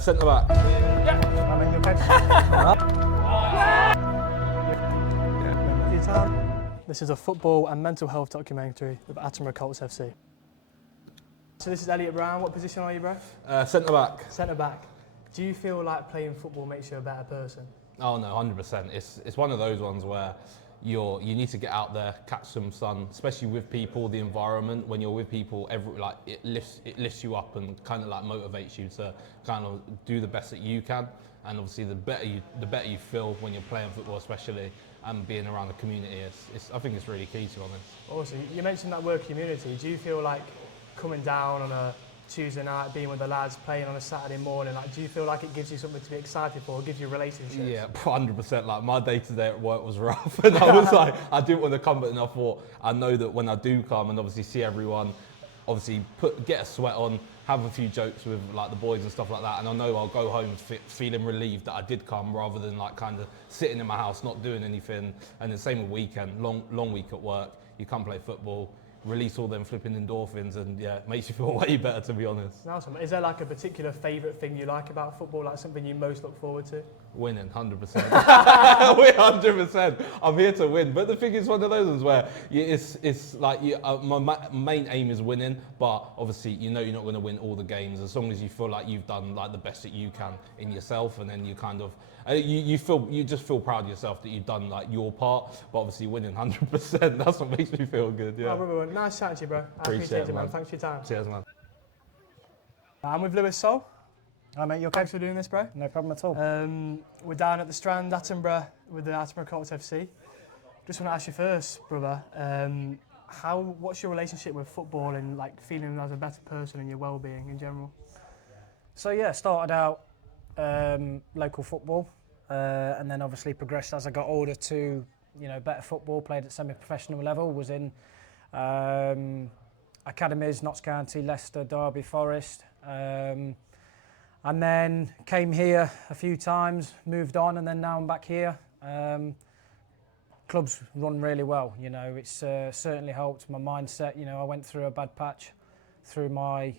Centre back. Yeah. I mean, you're This is a football and mental health documentary with Attenborough Colts FC. So this is Elliot Brown. What position are you, bro? Centre back. Centre back. Do you feel like playing football makes you a better person? Oh no, 100%. It's one of those ones where you need to get out there, catch some sun, especially with people, the environment. When you're with people, it lifts you up and kind of like motivates you to kind of do the best that you can. And obviously, the better you feel when you're playing football, especially, and being around the community. I think it's really key, to be honest. Awesome. You mentioned that word community. Do you feel like coming down on a Tuesday night, being with the lads, playing on a Saturday morning, like, do you feel like it gives you something to be excited for, or gives you relationships? Yeah, 100%. Like, my day-to-day at work was rough, and I was like, I didn't want to come, but then I thought, I know that when I do come and obviously see everyone, obviously get a sweat on, have a few jokes with like the boys and stuff like that, and I know I'll go home feeling relieved that I did come, rather than like kind of sitting in my house not doing anything. And the same with weekend, long week at work, you come play football, release all them flipping endorphins, and yeah, it makes you feel way better, to be honest. Awesome. Is there like a particular favourite thing you like about football, like something you most look forward to? Winning, 100%. We're 100%. I'm here to win. But the thing is, one of those ones where it's like my main aim is winning, but obviously you're not going to win all the games. As long as you feel like you've done like the best that you can in yourself, and then you kind of you just feel proud of yourself that you've done like your part. But obviously winning 100%, that's what makes me feel good. Yeah. Oh, brother, nice chatting to you, bro. I appreciate it, man. Thanks for your time. Cheers, man. I'm with Lewis Sol. Hi, mate. You okay? Thanks for doing this, bro. No problem at all. We're down at the Strand, Attenborough, with the Attenborough Colts FC. Just want to ask you first, brother, what's your relationship with football and like feeling as a better person and your well-being in general? So yeah, started out local football, and then obviously progressed as I got older to better football. Played at semi-professional level. Was in academies, Notts County, Leicester, Derby, Forest. And then came here a few times, moved on, and then now I'm back here. Clubs run really well, it's certainly helped my mindset. I went through a bad patch through my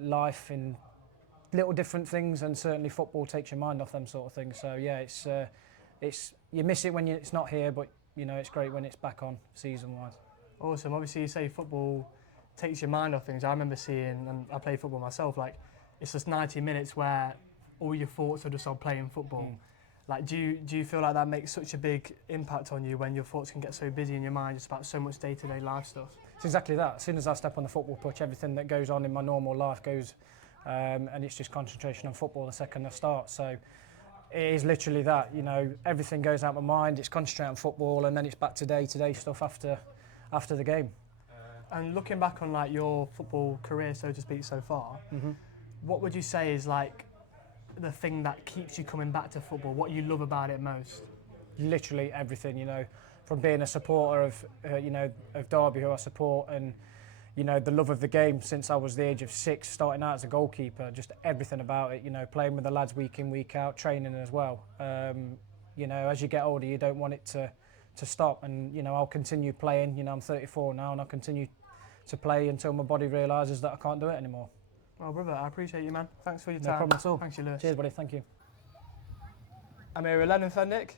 life in little different things, and certainly football takes your mind off them sort of things. So yeah, it's you miss it when it's not here, but it's great when it's back on season-wise. Awesome. Obviously, you say football takes your mind off things. I remember seeing, and I play football myself, like, it's just 90 minutes where all your thoughts are just on playing football. Like, do you feel like that makes such a big impact on you when your thoughts can get so busy in your mind just about so much day-to-day life stuff? It's exactly that. As soon as I step on the football pitch, everything that goes on in my normal life goes, and it's just concentration on football the second I start. So it is literally that, everything goes out of my mind, it's concentrate on football, and then it's back to day-to-day stuff after the game. And looking back on like your football career, so to speak, so far, what would you say is like the thing that keeps you coming back to football? What you love about it most? Literally everything, from being a supporter of Derby, who I support, and the love of the game since I was the age of 6, starting out as a goalkeeper. Just everything about it, playing with the lads week in, week out, training as well. As you get older, you don't want it to stop, and I'll continue playing. I'm 34 now, and I'll continue to play until my body realises that I can't do it anymore. Well, brother, I appreciate you, man. Thanks for your time. No problem at all. Thanks, you, Lewis. Cheers, buddy. Thank you. I'm here with Lennon Fennick.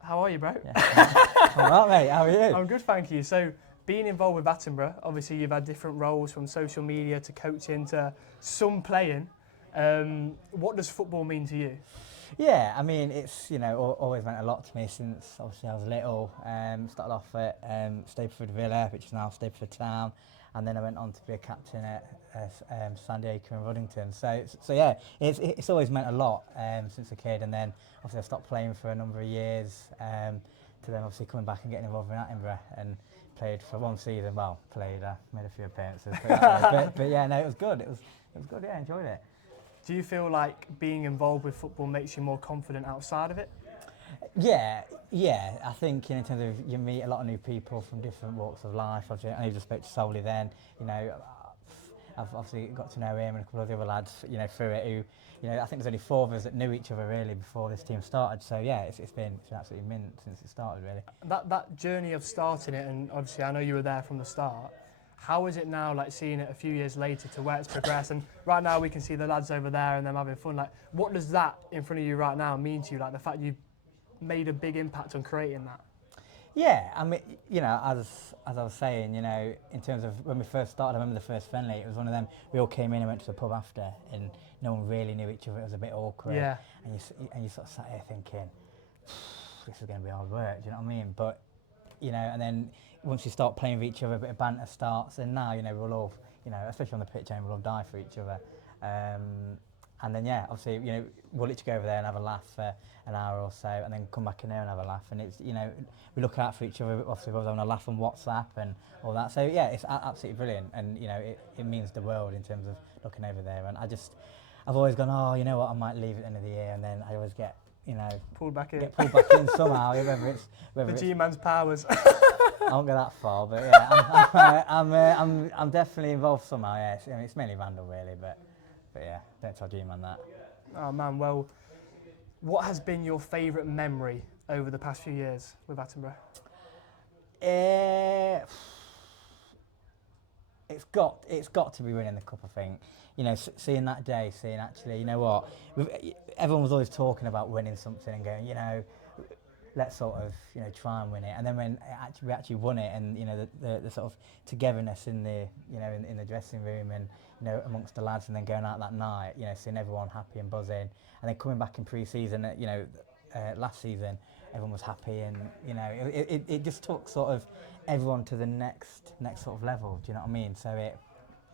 How are you, bro? Yeah. All right, mate. How are you? I'm good, thank you. So, being involved with Attenborough, obviously you've had different roles, from social media to coaching to some playing. What does football mean to you? Yeah, I mean, it's always meant a lot to me since obviously I was little. Started off at Stapleford Villa, which is now Stapleford Town, and then I went on to be a captain at Sandy Acre and Ruddington. So yeah, it's always meant a lot since a kid, and then obviously I stopped playing for a number of years, to then obviously coming back and getting involved in Attenborough, and played for one season. Well, made a few appearances, but yeah, no, it was good. It was good. Yeah, I enjoyed it. Do you feel like being involved with football makes you more confident outside of it? Yeah. I think in terms of you meet a lot of new people from different walks of life. Obviously, I just spoke to Solly then. I've obviously got to know him and a couple of the other lads, through it. Who, I think there's only 4 of us that knew each other really before this team started. So yeah, it's been absolutely mint since it started really. That journey of starting it, and obviously I know you were there from the start. How is it now, like seeing it a few years later to where it's progressed? And right now we can see the lads over there and them having fun. Like, what does that in front of you right now mean to you? Like the fact you've made a big impact on creating that. Yeah, I mean, you know, as I was saying, you know, in terms of when we first started, I remember the first friendly, it was one of them, we all came in and went to the pub after, and no one really knew each other, it was a bit awkward. Yeah. And you sort of sat here thinking, this is going to be hard work, do you know what I mean? But, you know, and then once you start playing with each other, a bit of banter starts, and now, you know, we'll all, you know, especially on the pitch, we'll all die for each other. And then, yeah, obviously, you know, we'll literally go over there and have a laugh for an hour or so, and then come back in there and have a laugh. And it's, you know, we look out for each other. Obviously, we're having a laugh on WhatsApp and all that. So, yeah, it's absolutely brilliant. And, you know, it means the world in terms of looking over there. And I've always gone, oh, you know what, I might leave at the end of the year. And then I always get, you know, Pulled back in. Get pulled back in somehow, whether The it's G-man's powers. I won't go that far, but yeah, I'm definitely involved somehow. Yeah, I mean, it's mainly Randall really, but yeah, don't tell G-man that. Oh man, well, what has been your favourite memory over the past few years with Attenborough? It's got to be winning the cup, I think. You know, seeing that day, seeing actually, you know what, everyone was always talking about winning something and going, you know, let's sort of, you know, try and win it. And then when we actually won it, and you know, the sort of togetherness in the, you know, in the dressing room, and you know, amongst the lads, and then going out that night, you know, seeing everyone happy and buzzing, and then coming back in pre-season, you know, last season, everyone was happy, and you know, it just took sort of everyone to the next sort of level. Do you know what I mean? So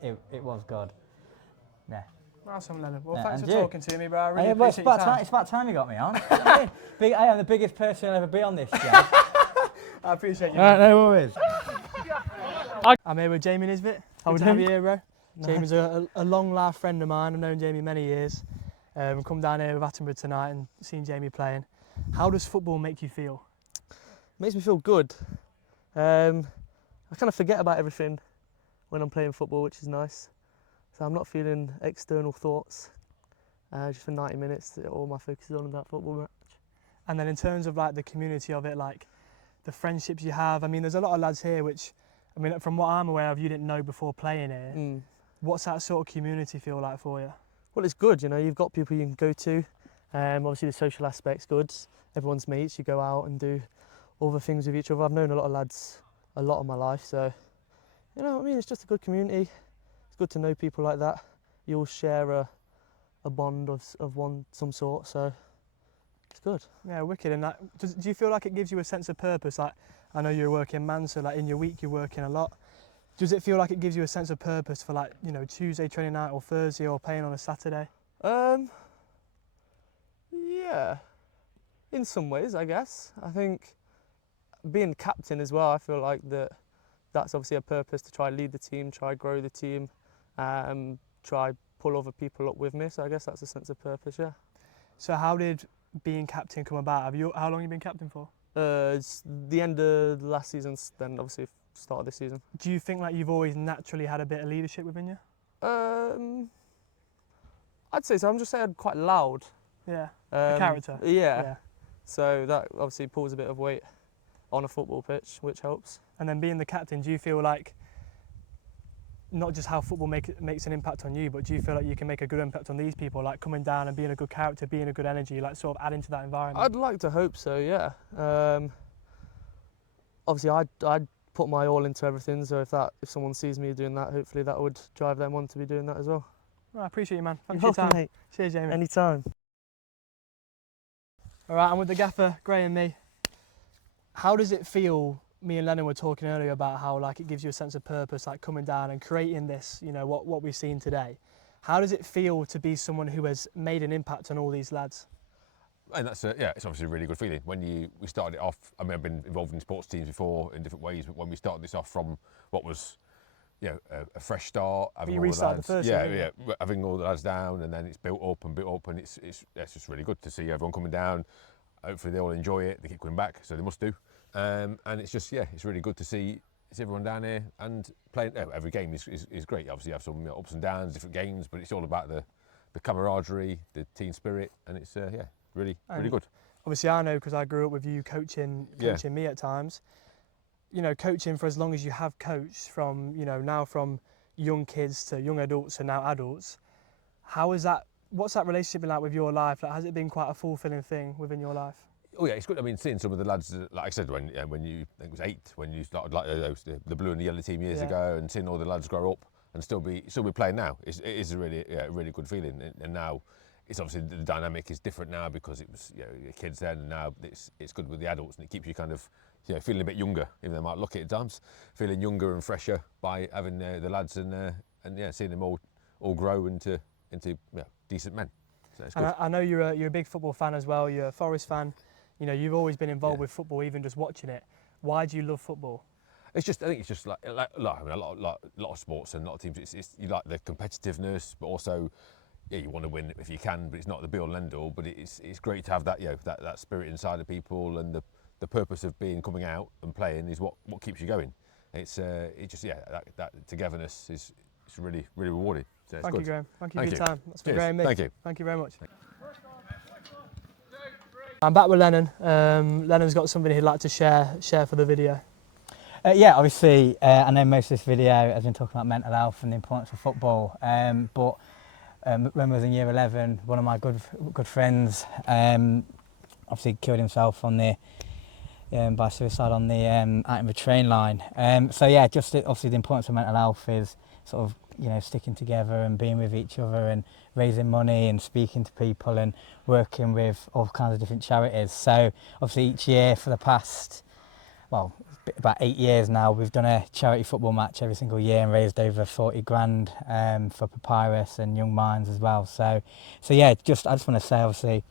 it was good. Yeah. Awesome, Leonard. Well, Yeah, thanks for and you. talking to me, bro. I really Well, it's appreciate your time. it's about time you got me on. I am the biggest person I'll ever be on this show. I appreciate you. All right, no worries. I'm here with Jamie Nisbet. Good to have you here, bro. Jamie's a long-life friend of mine. I've known Jamie many years. We've come down here with Attenborough tonight and seen Jamie playing. How does football make you feel? Makes me feel good. I kind of forget about everything when I'm playing football, which is nice. So I'm not feeling external thoughts. Just for 90 minutes, all my focus is on that football match. And then in terms of like the community of it, like the friendships you have, I mean, there's a lot of lads here which, I mean, from what I'm aware of, you didn't know before playing here. What's that sort of community feel like for you? Well, it's good, you know, you've got people you can go to. Obviously the social aspect's good. Everyone's mates, you go out and do all the things with each other. I've known a lot of lads a lot of my life, so, you know what I mean, it's just a good community. It's good to know people like that. You all share a bond of some sort, so it's good. Yeah, wicked. And that, do you feel like it gives you a sense of purpose? Like, I know you're a working man, so like in your week you're working a lot. Does it feel like it gives you a sense of purpose for like, you know, Tuesday training night or Thursday or playing on a Saturday? Yeah, in some ways, I guess. I think being captain as well, I feel like that's obviously a purpose to try lead the team, try grow the team, try pull other people up with me. So I guess that's a sense of purpose, yeah. So how did being captain come about? How long have you been captain for? It's the end of the last season, then obviously start of this season. Do you think like you've always naturally had a bit of leadership within you? I'd say so. I'm just saying quite loud. Yeah, a character. Yeah. So that obviously pulls a bit of weight on a football pitch, which helps. And then being the captain, do you feel like not just how football makes an impact on you, but do you feel like you can make a good impact on these people, like coming down and being a good character, being a good energy, like sort of adding to that environment? I'd like to hope so, yeah. Obviously, I'd put my all into everything, so if someone sees me doing that, hopefully that would drive them on to be doing that as well. I appreciate you, man. Thanks You're for your welcome, time. mate. Cheers, Jamie. Anytime. All right, I'm with the gaffer, Gray and me. How does it feel? Me and Lennon were talking earlier about how like it gives you a sense of purpose, like coming down and creating this, you know, what we've seen today. How does it feel to be someone who has made an impact on all these lads? And that's yeah, it's obviously a really good feeling. When we started it off, I mean, I've been involved in sports teams before in different ways, but when we started this off from what was, you know, a fresh start, having all the lads, having all the lads down, and then it's built up, and it's just really good to see everyone coming down. Hopefully they all enjoy it. They keep coming back, so they must do. And it's just, yeah, it's really good to see everyone down here and playing. Every game is great. Obviously, you have some ups and downs, different games, but it's all about the camaraderie, the team spirit, and it's really good. Obviously, I know because I grew up with you coaching me at times. you know, coaching for as long as you have coached, from, you know, now from young kids to young adults and now adults, how is that, what's that relationship been like with your life? Like, has it been quite a fulfilling thing within your life? Oh yeah, it's good. I mean, seeing some of the lads, like I said, when you, I think it was 8, when you started like the blue and the yellow team years ago, and seeing all the lads grow up and still be playing now, it is a really good feeling. And now, it's obviously the dynamic is different now because it was, you know, your kids then, and now it's good with the adults, and it keeps you kind of, you know, feeling a bit younger, even though they might look at times, feeling younger and fresher by having the lads and yeah, seeing them all grow into decent men. So it's good. And I know you're a big football fan as well. You're a Forest fan. You know, you've always been involved with football, even just watching it. Why do you love football? I think it's just like I mean, a lot of sports and a lot of teams. It's you like the competitiveness, but also, yeah, you want to win if you can, but it's not the be all and end all. But it's great to have that, you know, that spirit inside of people, and the purpose of coming out and playing is what keeps you going. It's just that togetherness is really rewarding. So it's Thank good. you, Graham. Thank you for your time. That's been Cheers. great, mate. Thank you. Thank you very much. I'm back with Lennon. Lennon's got something he'd like to share for the video. Yeah, obviously, I know most of this video has been talking about mental health and the importance of football. But when I was in year 11, one of my good friends obviously killed himself on the by suicide on the Attenborough train line. So yeah, just obviously the importance of mental health is sort of, you know, sticking together and being with each other and raising money and speaking to people and working with all kinds of different charities. So obviously each year for the past, well, about 8 years now, we've done a charity football match every single year and raised over 40 grand for Papyrus and Young Minds as well. So yeah, I just want to say, obviously,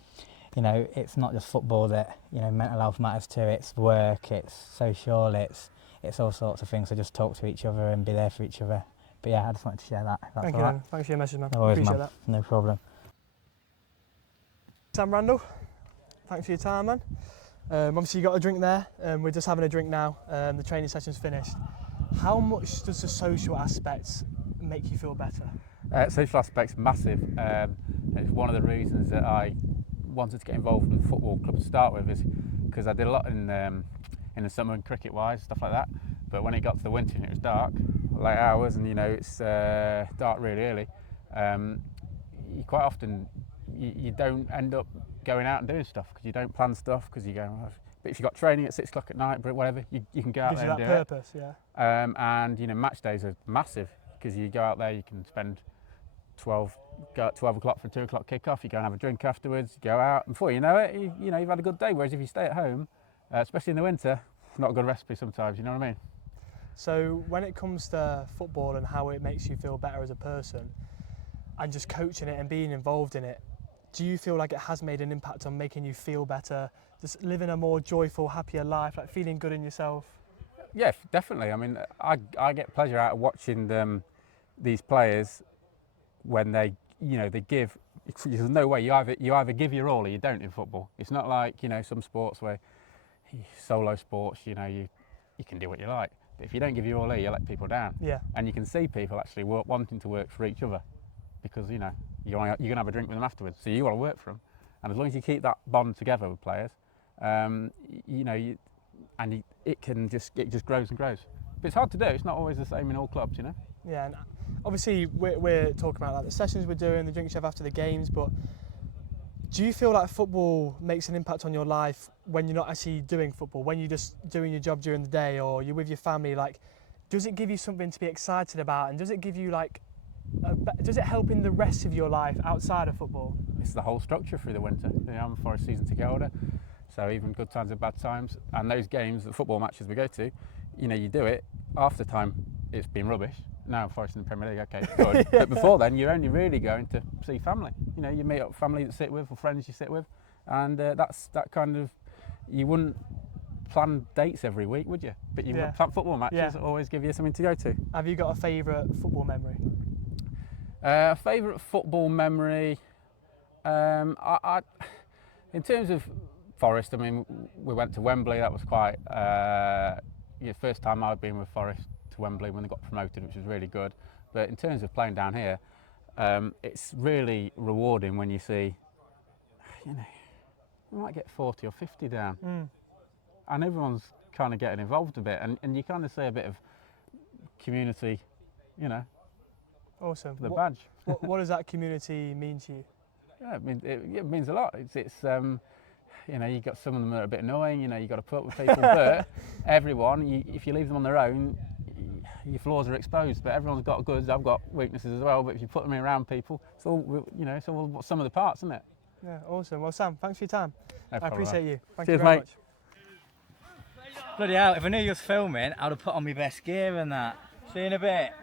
you know, it's not just football that, you know, mental health matters to. It's work, it's social, it's all sorts of things. So just talk to each other and be there for each other. But yeah, I just wanted to share that. Thank you, man. Thanks for your message, man. No worries, Appreciate man. that. No problem. Sam Randall, thanks for your time, man. Obviously you got a drink there. We're just having a drink now. The training session's finished. How much does the social aspects make you feel better? Social aspect's massive. It's one of the reasons that I wanted to get involved with the football club to start with, is because I did a lot in the summer and cricket-wise, stuff like that. But when it got to the winter and it was dark, late hours, and you know it's dark really early, you quite often you don't end up going out and doing stuff because you don't plan stuff because you go. But if you've got training at 6 o'clock at night, but whatever, you can go out there and do purpose, it. Yeah. And you know, match days are massive because you go out there, you can spend 12 o'clock for a 2 o'clock kick-off, you go and have a drink afterwards, you go out, and before you know it, you know, you've had a good day. Whereas if you stay at home, especially in the winter, it's not a good recipe sometimes, you know what I mean? So when it comes to football and how it makes you feel better as a person, and just coaching it and being involved in it, do you feel like it has made an impact on making you feel better, just living a more joyful, happier life, like feeling good in yourself? Yeah, definitely. I mean, I get pleasure out of watching these players when they, you know, they give. There's no way you either give your all or you don't in football. It's not like, you know, some sports where solo sports, you know, you can do what you like. But if you don't give your all, you let people down. Yeah. And you can see people actually wanting to work for each other because, you know, you're going to have a drink with them afterwards. So you want to work for them. And as long as you keep that bond together with players, you know, it just grows and grows. But it's hard to do. It's not always the same in all clubs, you know. Yeah, and obviously we're talking about like the sessions we're doing, the drinks you have after the games, but do you feel like football makes an impact on your life when you're not actually doing football, when you're just doing your job during the day or you're with your family? Like, does it give you something to be excited about, and does it give you like, does it help in the rest of your life outside of football? It's the whole structure through the winter. You know, I'm a Forest season ticket holder, so even good times and bad times, and those games, the football matches we go to, you know, you do it, half the time it's been rubbish. Now Forest in the Premier League, okay, good. But before then, you're only really going to see family. You know, you meet up family that sit with or friends you sit with, and that's that kind of. You wouldn't plan dates every week, would you? But you would plan football matches that always give you something to go to. Have you got a favourite football memory? Favourite football memory. I in terms of Forest, I mean, we went to Wembley. That was quite the first time I'd been with Forest to Wembley when they got promoted, which was really good. But in terms of playing down here, it's really rewarding when you see, you know, you might get 40 or 50 down, and everyone's kind of getting involved a bit, and you kind of see a bit of community, you know. Awesome. The badge. What does that community mean to you? Yeah, it means a lot. It's you know, you got some of them that are a bit annoying. You know, you got to put up with people, but everyone, if you leave them on their own, your flaws are exposed. But everyone's got goods. I've got weaknesses as well. But if you put them around people, it's all, you know, it's all some of the parts, isn't it? Yeah, awesome. Well, Sam, thanks for your time. No I problem. appreciate you. Thank Cheers, you very mate. much. Bloody hell, if I knew you was filming, I'd have put on my best gear and that. See you in a bit.